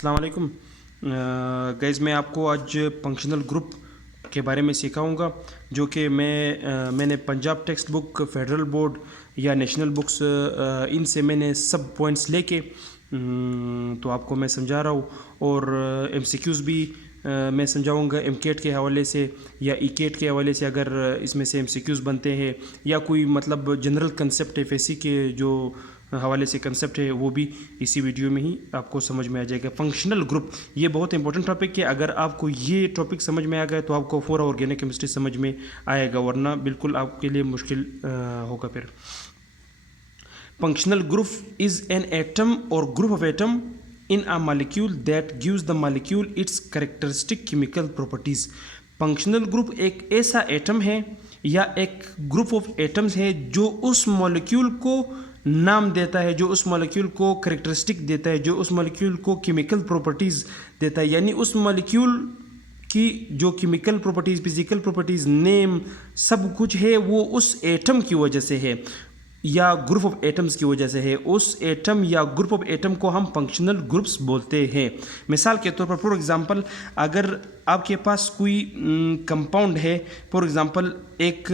अस्सलाम वालेकुम गाइज़, मैं आपको आज फंक्शनल ग्रुप के बारे में सिखाऊंगा जो कि मैंने Punjab text book, federal board या नेशनल बुक्स इनसे मैंने सब पॉइंट्स लेके तो आपको मैं समझा रहा हूँ। और एमसीक्यूज़ भी मैं समझाऊंगा एमकेट के हवाले से या ईकेट के हवाले से, अगर इसमें से एमसीक्यूज़ बनते हैं या कोई मतलब जनरल कंसेप्ट एफएससी के जो हवाले से कंसेप्ट है वो भी इसी वीडियो में ही आपको समझ में आ जाएगा। फंक्शनल ग्रुप ये बहुत इंपॉर्टेंट टॉपिक है। अगर आपको ये टॉपिक समझ में आ गया तो आपको फॉर ऑर्गेनिक केमिस्ट्री समझ में आएगा, वरना बिल्कुल आपके लिए मुश्किल होगा। फिर functional group is an atom or group of atom in a molecule that gives the molecule its characteristic chemical properties। Functional group एक ऐसा एटम है या एक ग्रुप ऑफ एटम्स है जो उस मॉलिक्यूल को नाम देता है, जो उस मॉलिक्यूल को करेक्टरिस्टिक देता है, जो उस मॉलिक्यूल को केमिकल प्रॉपर्टीज़ देता है। यानी उस मॉलिक्यूल की जो chemical properties, physical properties, name सब कुछ है वो उस एटम की वजह से है या ग्रुप ऑफ एटम्स की वजह से है। उस एटम या ग्रुप ऑफ एटम को हम फंक्शनल ग्रुप्स बोलते हैं। मिसाल के तौर पर फॉर एग्जांपल, अगर आपके पास कोई कंपाउंड है, फॉर एग्जांपल एक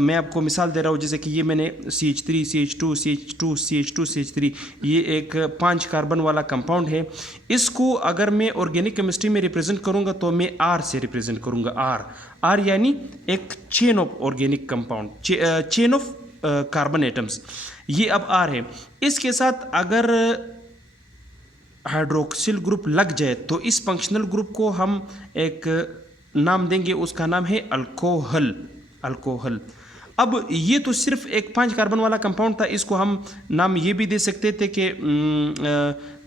मैं आपको मिसाल दे रहा हूँ, जैसे कि ये मैंने CH3, CH2, CH2, CH2, CH3, ये एक 5 कार्बन वाला कंपाउंड है। इसको अगर मैं ऑर्गेनिक केमिस्ट्री में रिप्रेजेंट करूँगा तो मैं R से रिप्रेजेंट करूँगा। R यानी एक chain of organic compound, chain of carbon atoms, ये अब R है। इसके साथ अगर हाइड्रोक्सिल ग्रुप लग जाए तो इस फंक्शनल ग्रुप को हम एक नाम देंगे, उसका नाम है अल्कोहल। अब ये तो सिर्फ एक 5 कार्बन वाला कंपाउंड था, इसको हम नाम ये भी दे सकते थे कि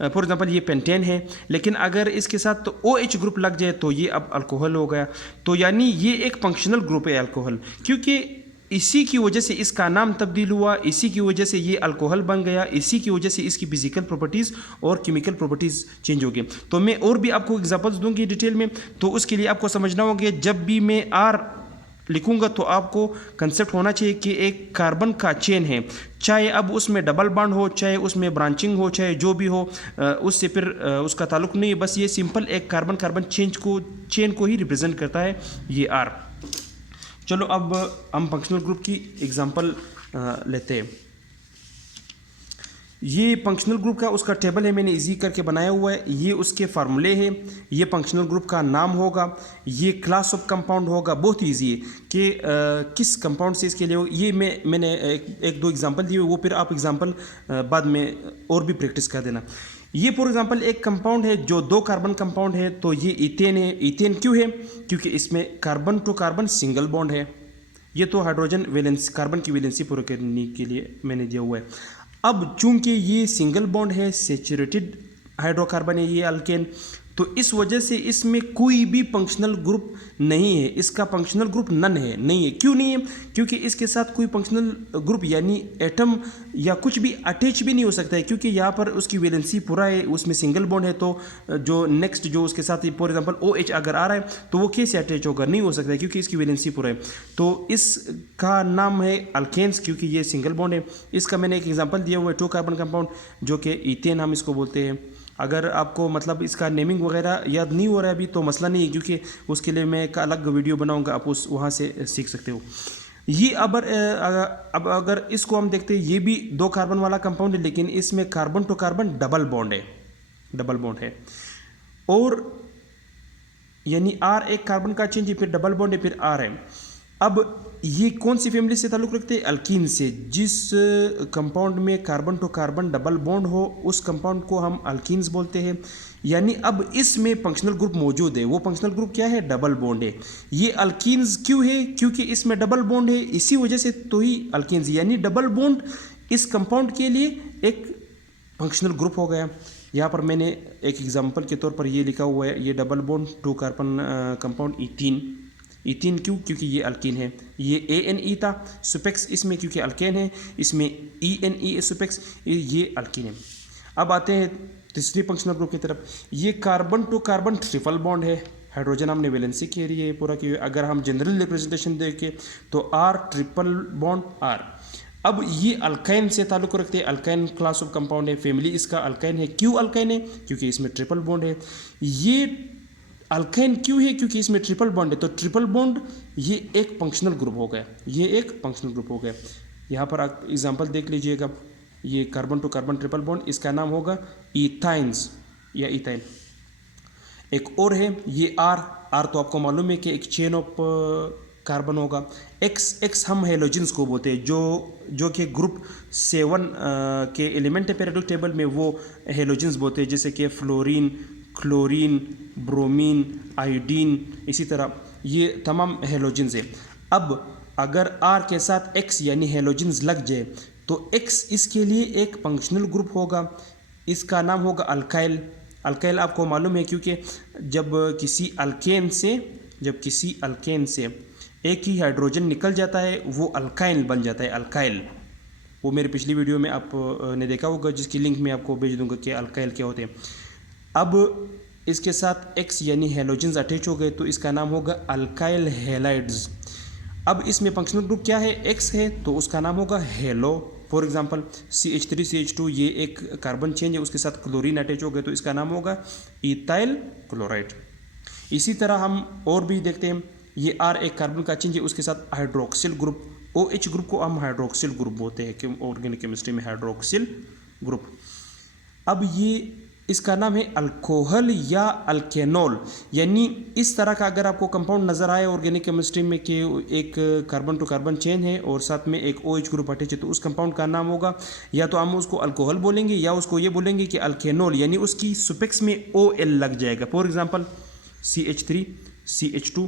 फॉर एग्जांपल ये पेंटेन है, लेकिन अगर इसके साथ तो OH ग्रुप लग जाए तो ये अब अल्कोहल हो गया। तो यानी ये एक फंक्शनल ग्रुप है अल्कोहल, क्योंकि इसी की वजह से इसका नाम तब्दील हुआ, इसी की वजह से ये अल्कोहल बन गया, इसी की वजह से इसकी फिजिकल प्रॉपर्टीज़ और केमिकल प्रॉपर्टीज़ चेंज हो गई। तो मैं और भी आपको एग्जांपल्स दूंगी डिटेल में, तो उसके लिए आपको समझना होगा जब भी मैं R लिखूंगा तो आपको कंसेप्ट होना चाहिए कि एक कार्बन का चेन है, चाहे अब उसमें डबल बॉन्ड हो, चाहे उसमें ब्रांचिंग हो, चाहे जो भी हो, उससे फिर उसका ताल्लुक नहीं है। बस ये सिंपल एक कार्बन कार्बन चेन को ही रिप्रेजेंट करता है ये R। चलो अब हम फंक्शनल ग्रुप की एग्जांपल लेते हैं। ये फंक्शनल ग्रुप का उसका टेबल है, मैंने इजी करके बनाया हुआ है। ये उसके फार्मूले हैं, ये फंक्शनल ग्रुप का नाम होगा, ये क्लास ऑफ कंपाउंड होगा। बहुत इजी है कि किस कंपाउंड से इसके लिए हो। ये मैंने एक दो एग्जांपल दिए, वो फिर आप एग्जांपल बाद में और भी प्रैक्टिस कर देना। ये फॉर एग्जांपल एक कंपाउंड है जो 2 कार्बन कंपाउंड है, तो ये इथेन है। इथेन क्यों है? क्योंकि इसमें carbon to carbon single bond है। ये तो हाइड्रोजन वैलेंस, कार्बन की वैलेंसी पूरे करने के लिए मैंने दिया हुआ है। अब चूंकि ये सिंगल बॉन्ड है, सैचुरेटेड हाइड्रोकार्बन है ये अल्केन, तो इस वजह से इसमें कोई भी फंक्शनल ग्रुप नहीं है। इसका फंक्शनल ग्रुप नन है, नहीं है। क्यों नहीं है? क्योंकि इसके साथ कोई फंक्शनल ग्रुप यानी एटम या कुछ भी अटैच भी नहीं हो सकता है, क्योंकि यहाँ पर उसकी वैलेंसी पूरा है, उसमें सिंगल बॉन्ड है। तो जो नेक्स्ट जो उसके साथ फॉर एग्जांपल OH अगर आ रहा है तो वो कैसे अटैच होगा? नहीं हो सकता है, क्योंकि इसकी वैलेंसी पूरा है। तो इसका नाम है अल्केन्स, क्योंकि ये सिंगल बॉन्ड है। इसका मैंने एक एग्जाम्पल दिया हुआ है 2 कार्बन कंपाउंड, जो कि इथेन हम इसको बोलते हैं। अगर आपको मतलब इसका नेमिंग वगैरह याद नहीं हो रहा है अभी तो मसला नहीं है, क्योंकि उसके लिए मैं एक अलग वीडियो बनाऊंगा, आप उस वहाँ से सीख सकते हो। ये अब अगर इसको हम देखते हैं, ये भी 2 कार्बन वाला कंपाउंड है, लेकिन इसमें carbon to carbon double bond है। और यानी R एक कार्बन का चेंज है, फिर डबल बॉन्ड है, फिर R है। अब ये कौन सी फैमिली से ताल्लुक़ रखते हैं? अल्कीन से। जिस कंपाउंड में carbon to carbon double bond हो उस कंपाउंड को हम अल्कीन्स बोलते हैं। यानी अब इसमें फंक्शनल ग्रुप मौजूद है, वो फंक्शनल ग्रुप क्या है? डबल बॉन्ड है। ये अल्कीन्स क्यों है? क्योंकि इसमें डबल बॉन्ड है, इसी वजह से तो ही अल्कीन्स। यानी डबल बॉन्ड इस कंपाउंड के लिए एक फंक्शनल ग्रुप हो गया। यहाँ पर मैंने एक एग्जाम्पल के तौर पर ये लिखा हुआ है, ये double bond 2 carbon compound ethene क्यों? क्योंकि ये अल्कीन है। ये ANE था सुपेक्स इसमें, क्योंकि अल्केन है। इसमें ENE सुपेक्स, ये अल्कीन है। अब आते हैं तीसरी फंक्शनल ग्रुप की तरफ। ये carbon to carbon triple bond है, हाइड्रोजन हमने वैलेंसी के लिए पूरा किया। अगर हम जनरल रिप्रेजेंटेशन देखें तो R ट्रिपल बॉन्ड R। अब ये अल्काइन से ताल्लुक़ रखते हैं, अल्काइन क्लास ऑफ कंपाउंड है, फैमिली इसका अल्काइन है। क्यों अल्काइन है? क्योंकि इसमें ट्रिपल बॉन्ड है। ये अल्काइन क्यों है? क्योंकि इसमें ट्रिपल बॉन्ड है। तो ट्रिपल बॉन्ड ये एक फंक्शनल ग्रुप हो गया, ये एक फंक्शनल ग्रुप हो गया। यहाँ पर आप एग्जांपल देख लीजिएगा, ये carbon to carbon triple bond, इसका नाम होगा इथाइंस या इथाइन। एक और है ये आर तो आपको मालूम है कि एक चेन ऑफ कार्बन होगा। एक्स हम हेलोजन्स को बोलते हैं, जो कि ग्रुप 7 के एलिमेंट है पीरियोडिक टेबल में, वो हेलोजन्स बोलते हैं, जैसे कि फ्लोरीन, क्लोरीन, ब्रोमीन, आयोडीन, इसी तरह ये तमाम हेलोजन्स है। अब अगर आर के साथ एक्स यानी हेलोजन्स लग जाए तो एक्स इसके लिए एक फंक्शनल ग्रुप होगा, इसका नाम होगा अल्काइल। अल्काइल आपको मालूम है क्योंकि जब किसी अल्केन से एक ही हाइड्रोजन निकल जाता है वो अल्काइल बन जाता है, अल्काइल। वो मेरी पिछली वीडियो में आपने देखा होगा, जिसकी लिंक मैं आपको भेज दूंगा कि अल्काइल क्या होते हैं। अब इसके साथ एक्स यानी हेलोजन्स अटैच हो गए तो इसका नाम होगा अल्काइल हैलाइड्स। अब इसमें फंक्शनल ग्रुप क्या है? एक्स है तो उसका नाम होगा hello. For example CH3 CH2 ये एक कार्बन चेंज है, उसके साथ क्लोरीन अटैच हो गए तो इसका नाम होगा इथाइल क्लोराइड। इसी तरह हम और भी देखते हैं, ये R एक कार्बन का चेंज है, उसके साथ हाइड्रोक्सिल ग्रुप, OH ग्रुप को हम हाइड्रोक्सिल ग्रुप बोलते हैं कि ऑर्गेनिक केमिस्ट्री में हाइड्रोक्सिल ग्रुप। अब ये इसका नाम है अल्कोहल या अल्केनॉल। यानी इस तरह का अगर आपको कंपाउंड नज़र आए ऑर्गेनिक केमिस्ट्री में कि एक कार्बन टू कार्बन चेन है और साथ में एक OH ग्रुप अटैच है, तो उस कंपाउंड का नाम होगा, या तो हम उसको अल्कोहल बोलेंगे या उसको ये बोलेंगे कि अल्केनॉल, यानी उसकी सुफिक्स में OL लग जाएगा। फॉर एग्जांपल CH3 CH2,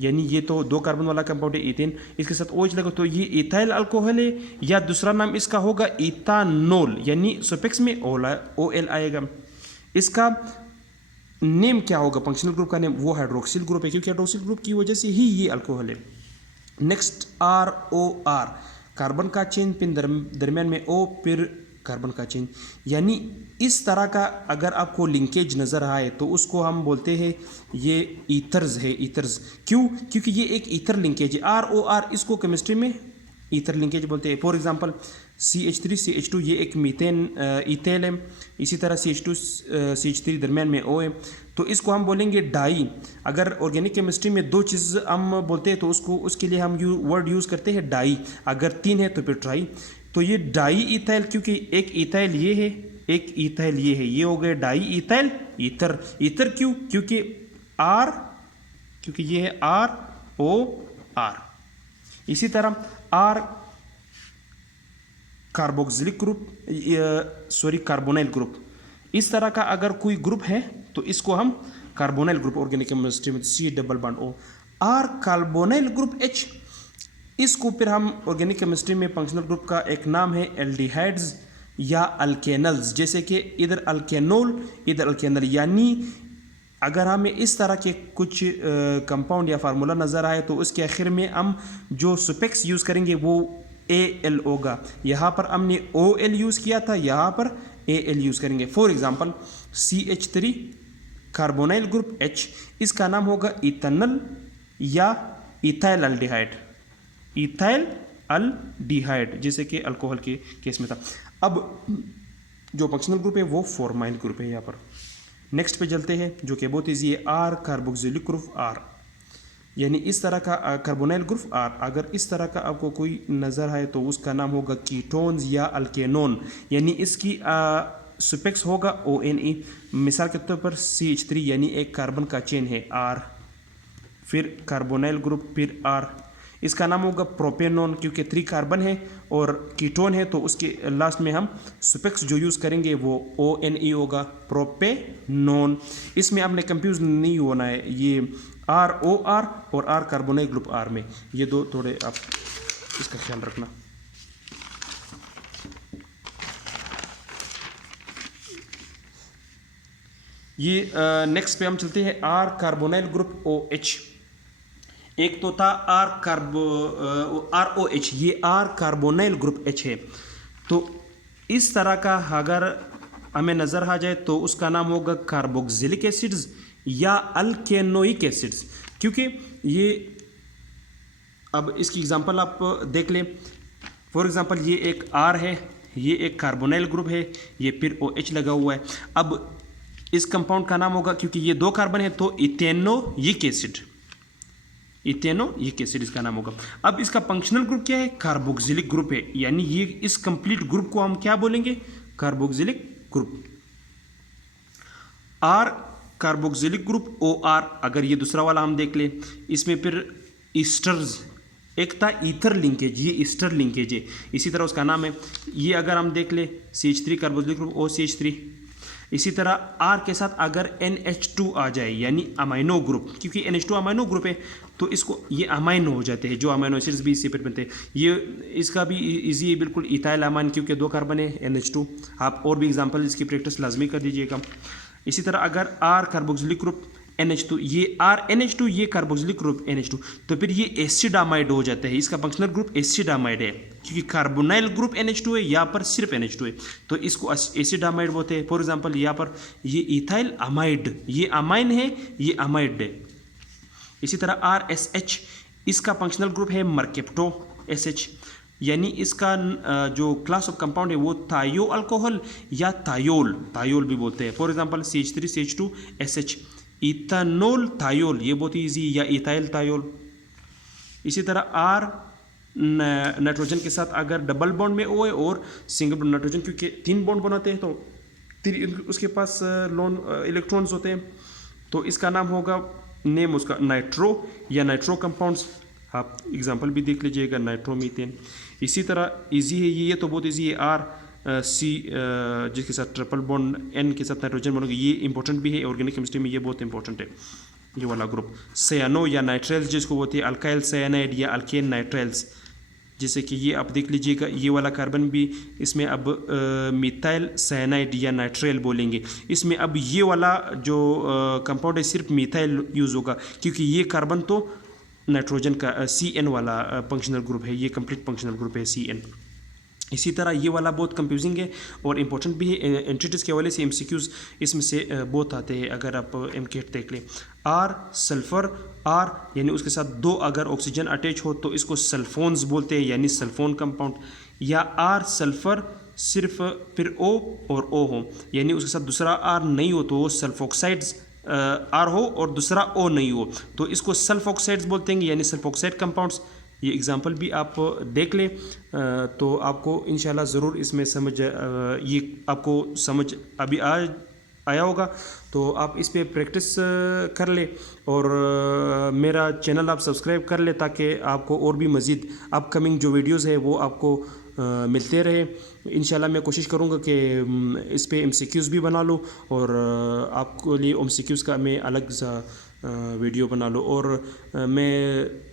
यानी ये तो 2 कार्बन वाला कंपाउंड है इथेन, इसके साथ OH लगा तो ये इथाइल अल्कोहल है, या दूसरा नाम इसका होगा इथानोल, यानी सुफिक्स में OL आएगा। इसका नेम क्या होगा? फंक्शनल ग्रुप का नेम वो हाइड्रोक्सिल ग्रुप है, क्योंकि हाइड्रोक्सिल ग्रुप की वजह से ही ये अल्कोहल है। नेक्स्ट ROR, कार्बन का चेन, फिर दरमियान में O, फिर कार्बन का चेन। यानी इस तरह का अगर आपको लिंकेज नज़र आए तो उसको हम बोलते हैं ये ईथर्स है, ईथर्स। क्यों? क्योंकि ये एक ईथर लिंकेज है। ROR इसको केमिस्ट्री में ईथर लिंकेज बोलते हैं। फॉर एग्जांपल CH3 CH2 ये एक मीथेन इथेल है, इसी तरह CH2 CH3 दरमियान में O है, तो इसको हम बोलेंगे डाई। अगर ऑर्गेनिक केमिस्ट्री में 2 चीज़ हम बोलते हैं तो उसके लिए हम वर्ड यूज़ करते हैं डाई, अगर 3 है तो फिर ट्राई। तो ये डाई इथाइल, क्योंकि एक इथाइल ये है, एक इथाइल ये है, ये हो गए डाई इथाइल ईथर। ईथर क्यों? क्योंकि ये है ROR। इसी तरह R carboxylic group, carbonyl group. इस तरह का अगर कोई ग्रुप है तो इसको हम कार्बोनाइल ग्रुप ऑर्गेनिक केमिस्ट्री में C double bond O। R carbonyl group H, इसको फिर हम ऑर्गेनिक केमिस्ट्री में फंक्शनल ग्रुप का एक नाम है एल्डिहाइड्स या अल्केनल्स, जैसे कि इधर अल्केनोल इधर अल्केनल। यानी अगर हमें इस तरह के कुछ कंपाउंड या फार्मूला नज़र आए तो उसके आखिर में हम जो सुफिक्स यूज़ करेंगे वो AL होगा। यहाँ पर हमने OL यूज़ किया था, यहाँ पर AL यूज़ करेंगे। For example CH3 carbonyl group H, इसका नाम होगा इथेनॉल या इथाइल अल्डिहाइड, इथाइल अल्डिहाइड, जैसे कि अल्कोहल के केस में था। अब जो फंक्शनल ग्रुप है वो फॉर्माइल ग्रुप है। यहाँ पर नेक्स्ट पे चलते हैं, जो कि बहुत ईजी है, R कार्बोक्सिलिक ग्रुप R, यानी इस तरह का कार्बोनाइल ग्रुप R। अगर इस तरह का आपको कोई नज़र आए तो उसका नाम होगा कीटोन्स या अल्केनोन, यानी इसकी सुफिक्स होगा ONE। मिसाल के तौर पर CH3 यानी एक कार्बन का चेन है R, फिर कार्बोनाइल ग्रुप, फिर R, इसका नाम होगा प्रोपेनोन, क्योंकि 3 कार्बन है और कीटोन है, तो उसके लास्ट में हम सुफिक्स जो यूज़ करेंगे वो ONE होगा, प्रोपेनोन। इसमें आपने कंफ्यूज नहीं होना है, ये ROR और R कार्बोनाइल ग्रुप R में, ये दो थोड़े आप इसका ख्याल रखना। ये नेक्स्ट पे हम चलते हैं R कार्बोनाइल ग्रुप OH। एक तो था ROH, ये R कार्बोनाइल ग्रुप H है। तो इस तरह का अगर हमें नज़र आ जाए तो उसका नाम होगा कार्बोक्सिलिक एसिड्स या अल्केनोइक एसिड्स, क्योंकि ये, अब इसकी एग्जांपल आप देख लें, फॉर एग्जांपल ये एक R है, ये एक कार्बोनाइल ग्रुप है, ये फिर OH लगा हुआ है। अब इस कंपाउंड का नाम होगा, क्योंकि ये 2 कार्बन है तो इथेनोइक एसिड, इथेनोइक एसिड इसका नाम होगा। अब इसका फंक्शनल ग्रुप क्या है? कार्बोक्सिलिक ग्रुप है, यानी ये इस कंप्लीट ग्रुप को हम क्या बोलेंगे? Carboxylic group. R carboxylic group, OR अगर ये दूसरा वाला हम देख ले, इसमें फिर ईस्टर्स, एक था ईथर लिंकेज, ये ईस्टर लिंकेज है, इसी तरह उसका नाम है। ये अगर हम देख ले CH3 कार्बोक्सिलिक ग्रुप OCH3। इसी तरह R के साथ अगर NH2 आ जाए यानी अमाइनो ग्रुप, क्योंकि NH2 अमाइनो ग्रुप है तो इसको ये अमाइनो हो जाते हैं, जो अमाइनो एसिड्स भी इससे फिर बनते हैं। ये इसका भी इजी है बिल्कुल, इथाइल अमाइन, क्योंकि 2 कार्बन है NH2। आप और भी एग्जांपल इसकी प्रैक्टिस लाजमी कर दीजिएगा। इसी तरह अगर R कार्बोक्सिलिक ग्रुप NH2, ये R NH2, ये कार्बोक्सिलिक ग्रुप NH2, तो फिर ये एसिडामाइड हो जाता है। इसका फंक्शनल ग्रुप एसिडामाइड है, क्योंकि कार्बोनाइल ग्रुप NH2 है, यहाँ पर सिर्फ NH2 है तो इसको एसिडामाइड बोलते हैं। फॉर एग्जांपल यहाँ पर ये इथाइल अमाइड, ये अमाइन है, ये अमाइड है। इसी तरह RSH, इसका फंक्शनल ग्रुप है मर्केप्टो SH, यानी इसका जो क्लास ऑफ कंपाउंड है वो थायो अल्कोहल या थायोल भी बोलते हैं। For example CH3CH2SH, ethanol thiol, ये बहुत ईजी, या इथाइल थायोल। इसी तरह R नाइट्रोजन के साथ अगर डबल बॉन्ड में O है और सिंगल बॉन्ड नाइट्रोजन, क्योंकि 3 बॉन्ड बनाते हैं तो उसके पास लोन इलेक्ट्रॉन्स होते हैं, तो इसका नाम होगा, नेम उसका नाइट्रो या नाइट्रो कंपाउंड्स। आप एग्जांपल भी देख लीजिएगा, नाइट्रोमीथेन। इसी तरह इजी है ये तो बहुत इजी है। R C जिसके साथ ट्रिपल बॉन्ड N के साथ नाइट्रोजन बनोगे, ये इंपॉर्टेंट भी है ऑर्गेनिक केमिस्ट्री में, ये बहुत इंपॉर्टेंट है ये वाला ग्रुप। सयानो या नाइट्राइल्स जिसको बोलते हैं, अल्काइल सयानाइड या अल्केन नाइट्राइल्स, जैसे कि ये आप देख लीजिएगा, ये वाला कार्बन भी इसमें अब मिथाइल सयानाइड या नाइट्राइल बोलेंगे। इसमें अब ये वाला जो कंपाउंड है सिर्फ मिथाइल यूज़ होगा, क्योंकि ये कार्बन तो नाइट्रोजन का CN वाला फंक्शनल ग्रुप है, ये कंप्लीट फंक्शनल ग्रुप है CN। इसी तरह ये वाला बहुत कंफ्यूजिंग है और इम्पोर्टेंट भी है, एंट्रीज के हवाले से MCQs इसमें से बहुत आते हैं। अगर आप MCAT देख लें, R सल्फ़र, R यानी उसके साथ 2 अगर ऑक्सीजन अटैच हो तो इसको सल्फोन्स बोलते हैं, यानी सल्फोन कंपाउंड। या R सल्फ़र सिर्फ फिर O और O हो, यानी उसके साथ दूसरा R नहीं हो तो वो सल्फोक्साइड्स R हो और दूसरा O नहीं हो तो इसको सल्फोक्साइड्स बोलते हैं, यानी सल्फोक्साइड कंपाउंड्स। ये एग्जांपल भी आप देख लें तो आपको इंशाल्लाह ज़रूर इसमें समझ, ये आपको समझ अभी आया होगा, तो आप इस पे प्रैक्टिस कर ले और मेरा चैनल आप सब्सक्राइब कर ले, ताकि आपको और भी मज़ीद अपकमिंग जो वीडियोस है वो आपको मिलते रहे। इंशाल्लाह मैं कोशिश करूँगा कि इस पे MCQs भी बना लूँ और आपको लिए MCQs का मैं अलग सा वीडियो बना लूँ। और मैं